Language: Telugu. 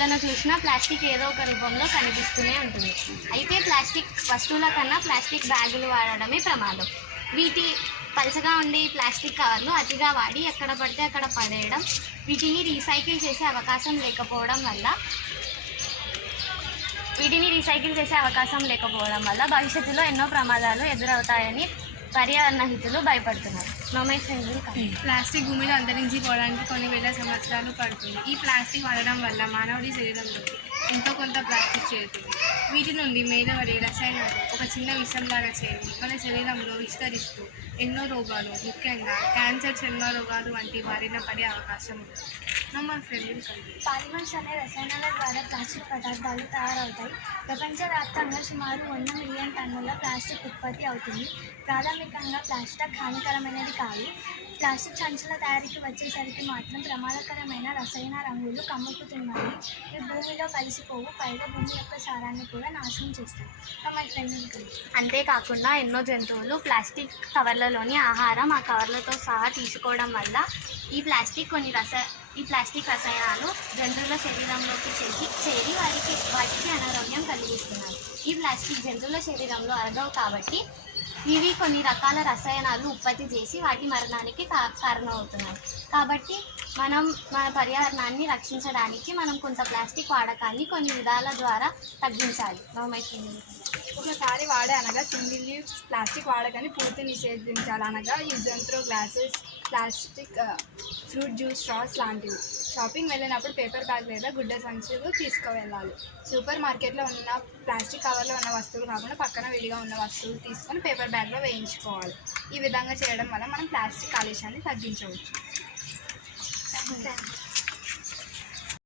మూలను చూసినా ప్లాస్టిక్ ఏదో ఒక రూపంలో కనిపిస్తూనే ఉంటుంది. అయితే ప్లాస్టిక్ వస్తువుల కన్నా ప్లాస్టిక్ బ్యాగులు వాడడమే ప్రమాదం. వీటి పలచగా ఉండే ప్లాస్టిక్ కవర్లు అతిగా వాడి ఎక్కడ పడితే అక్కడ పడేయడం, వీటిని రీసైకిల్ చేసే అవకాశం లేకపోవడం వల్ల భవిష్యత్తులో ఎన్నో ప్రమాదాలు ఎదురవుతాయని పర్యావరణ హితులు భయపడుతున్నారు. ప్లాస్టిక్ భూమిలో అంతరించిపోవడానికి కొన్ని వేల సంవత్సరాలు పడుతుంది. ఈ ప్లాస్టిక్ వాడడం వల్ల మానవుడి శరీరంలోకి ఎంతో కొంత ప్లాస్టిక్ చేరుతుంది. వీటి నుండి మేలవడే రసాయనాలు ఒక చిన్న విషంలాగా చేరి మన శరీరంలో విస్తరిస్తూ ఎన్నో రోగాలు, ముఖ్యంగా క్యాన్సర్, చర్మ రోగాలు వంటి బారిన పడే అవకాశం ఉంది. పాలిమర్స్ అనే రసాయనాల ద్వారా ప్లాస్టిక్ పదార్థాలు తయారవుతాయి. ప్రపంచవ్యాప్తంగా సుమారు 100 మిలియన్ టన్నుల ప్లాస్టిక్ ఉత్పత్తి అవుతుంది. ప్రాథమికంగా ప్లాస్టిక్ హానికరమైనది కాదు. ప్లాస్టిక్ సంచుల తయారీకి వచ్చేసరికి మాత్రం ప్రమాదకరమైన రసాయన రంగులు కమ్ముకుతున్నాయి. ఇవి భూమిలో కలిసిపోవు, పైగా భూమి యొక్క సారాన్ని కూడా నాశనం చేస్తాయి. అంతేకాకుండా ఎన్నో జంతువులు ప్లాస్టిక్ కవర్లలోని ఆహారం ఆ కవర్లతో సహా తీసుకోవడం వల్ల ఈ ప్లాస్టిక్ రసాయనాలు జంతువుల శరీరంలోకి చేరి వాటికి అనారోగ్యం కలిగిస్తున్నాయి. ఈ ప్లాస్టిక్ జంతువుల శరీరంలో అరగవు కాబట్టి ఇవి కొన్ని రకాల రసాయనాలు ఉత్పత్తి చేసి వాటి మరణానికి కారణమవుతున్నాయి. కాబట్టి మనం మన పర్యావరణాన్ని రక్షించడానికి మనం కొంత ప్లాస్టిక్ వాడకాన్ని కొన్ని విధాల ద్వారా తగ్గించాలి. ఒకసారి వాడే అనగా సింగిల్ యూజ్ ప్లాస్టిక్ వాడకాన్ని పూర్తి నిషేధించాలి. అనగా use and throw glasses, plastic fruit juice straws లాంటివి. షాపింగ్ వెళ్ళినప్పుడు పేపర్ బ్యాగ్ లేదా గుడ్డ సంచులు తీసుకువెళ్ళాలి. సూపర్ మార్కెట్లో ఉన్న ప్లాస్టిక్ కవర్లో ఉన్న వస్తువులు కాకుండా పక్కన విడిగా ఉన్న వస్తువులు తీసుకొని పేపర్ బ్యాగ్లో వేయించుకోవాలి. ఈ విధంగా చేయడం వల్ల మనం ప్లాస్టిక్ కాలుష్యాన్ని తగ్గించవచ్చు.